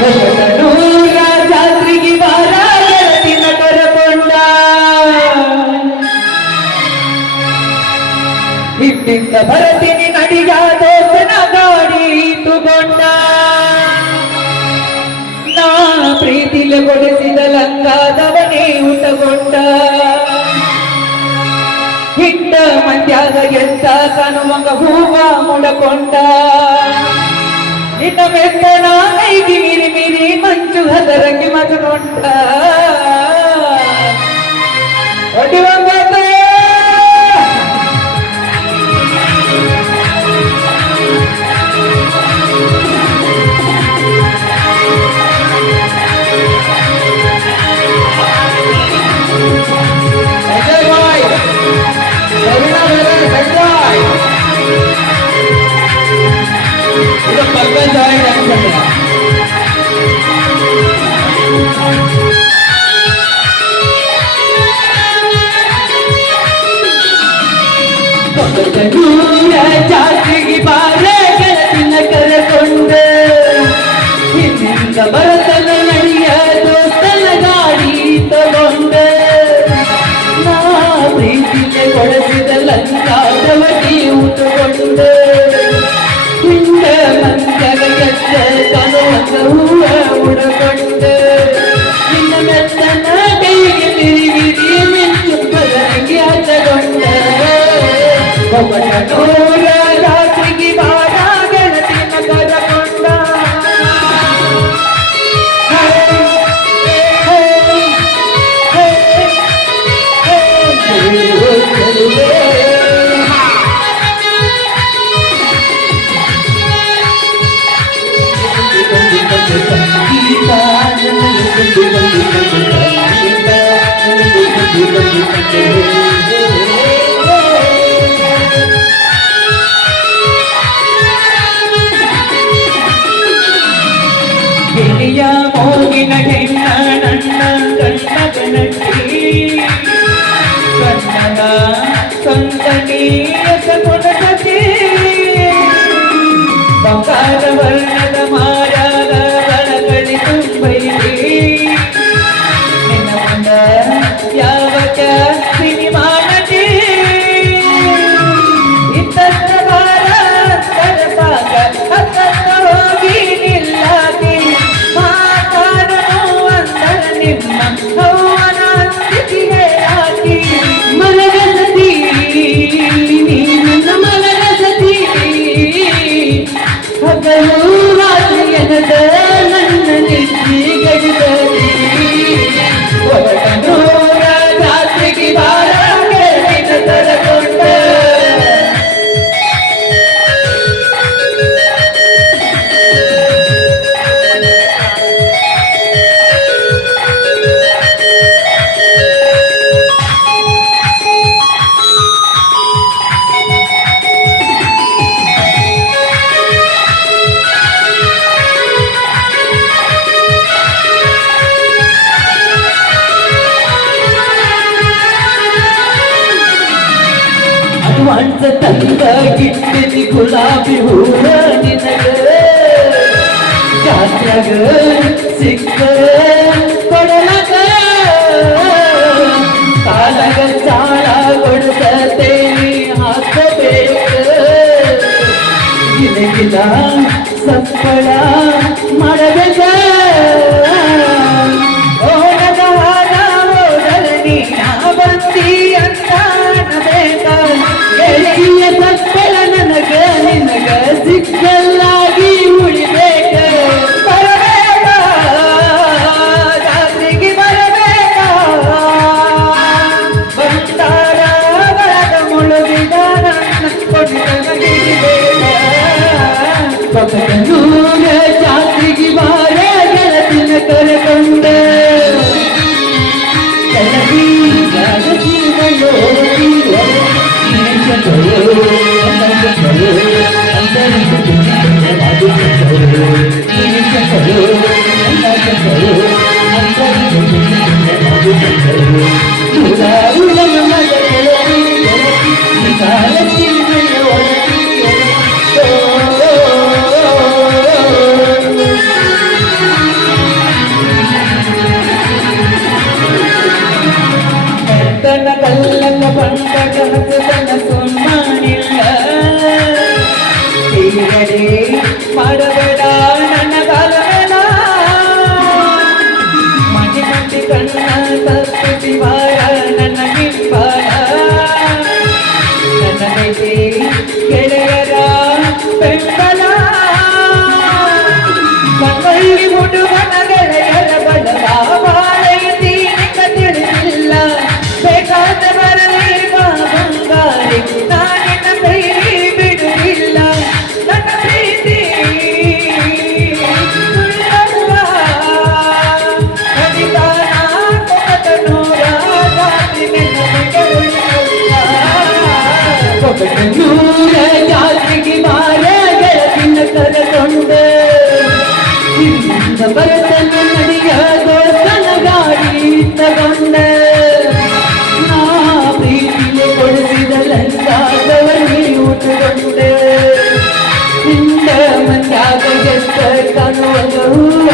ಹೊಸನೂರ ಜಾತ್ರೆಗೆ ಬಾರ ಗೆಳತಿನ ಕರಕೊಂಡ ಹಿಂದಿಂದ ಭರತಿನಿ ನಡಿಗ ದೋಸ್ತನ ಗಾಡಿ ತಗೊಂಡ ನಾ ಪ್ರೀತಿಲೆ ಕೊಡಿಸಿದ ಲಂಗಾದವನೇ ಊಟಗೊಂಡ ಹಿಟ್ಟ ಮಂದ್ಯಾಗ ಎದ್ದ ಕನುಮಗ ಹೂವ ಮುಡಕೊಂಡ ನಿನ್ನ ಮೆತ್ತನ ಕೈಗೆ ಮಿರಿ ಮಿರಿ ಮಂಚು ಹದರಂಗಿ ಮಗನೊಂಡ ಒಡಿವಂಗ ಜಾತ್ರೆಗೆ ಬಾರ ಗೆಳತಿನ ಕರಕೊಂಡ ಹಿಂದಿಂದ ಬರತನ ನಡಿಯ ದೋಸ್ತನ ಗಾಡಿ ತಗೊಂಡ ನಾ ಪ್ರೀತಿಗೆ ಕೊಡಿಸಿದ ಲಂಕಾದವಟಿ ಊಟಗೊಂಡ ಹಿಂದ ಮಂದರ ಗೆದ್ದ ಕನುವಂಗ ಹೂವ ಉಡಕೊಂಡ ನಿನ್ನ ಮೆತ್ತನ ಕೈಗೆ ಮಿರಿ ಮಿರಿ ಮಿಂಚು ಬದರಂಗಿ ಹಚ್ಚಗೊಂಡ ಹೊಸನೂರ ಜಾತ್ರೆಗೆ ಬಾರ ಗೆಳತಿನ ಕರಕೊಂಡ ಗಿಳಿಯ ಮೋಗಿನ ಹೆಣ್ಣ ನನ್ನ ಕಣ್ಣಗನಟ್ಟಿ ಕಣ್ಣನ ಸಂತನೀಯ ಸಗುಣಗತಿ ಬಂಗಾರ ವರ್ಣದ ಮಾರಾದ ಬಲಗಳಿ ತುಂಬೈಲಿ ನಿನ್ನ ಮುಂದ ಯಾವಕ ಸಿನಿಮಾ ನಟಿ ಇತ್ತ ಬಾರ ಕರಸಾಗ ಹತ್ತ ಹೋಗಿ ನಿಲ್ಲಾಗಿ ನಿಮ್ಮ ಹೌವನ ಸ್ಥಿತಿಗೆ ಹಾಕಿ ಮಲಗಸತಿ ನೀನು ಮಲಗಸತಿ ಹಗಲು ರಾತ್ರಿಯನದ ನನ್ನ ನಿದ್ದೆ ಗಡಿಗಡಿ ಹೊಸನೂರ ಜಾತ್ರೆಗೆ ಬಾರ ಗೆಳತಿನ ಕರಕೊಂಡ ಅಡ್ವಾನ್ಸ್ ತಂದ ಗಿಟ್ಟಿನಿ ಗುಲಾಬಿ ಹೂವ ನಿನಗ ಜಾತ್ರೆಗ ಸಿಕ್ಕ ಕೊಡಲಗ ಕಾಲಗ ಚಾಳ ಕೊಡ್ತೇನಿ ಹಾಕಬೇಕ ಗಿಲಗಿಲ ಸಪ್ಪಳ ಮಾಡಬೇಕ ಓಡದ ಹಾದ ಓಡಲಿ ನಾ ಬಂದಿ ಅಂತ ಬೇಕಾ ಗೆಳೆಯ ಸಕ್ಕಳ ನನಗ ನಿನಗ ಸಿಕ್ಕಲ್ಲಾಗಿ ಉಳಿಬೇಕ ಬರಬೇಕ ಜಾತ್ರೆಗೆ ಬರಬೇಕ ಬಂತಾರ ಬರದ ಮುಳುಗಿದ ನನ್ನ ಕೊಡಿಬೇಕ ಹೊಸನೂರ ಜಾತ್ರೆಗೆ ಬಾರ ನೂರ ಜಾತ್ರೆಗೆ ಬಾರ ಗೆಳತಿನ ಕರೆಕೊಂಡೆ ಭರತನ ನಡೆಯ ದೋಸ್ತನ ಗಾಡಿ ತಗೊಂಡೆ ನಾ ಪ್ರೀತಿಗೆ ಕೊಡಿಸಿದ ಲಂಚಾದವನಿ ಉಟ್ಕೊಂಡೆ ಹಿಂದ ಮಂದ್ಯಾಗ ಗೆದ್ದ ಕಾಣುವ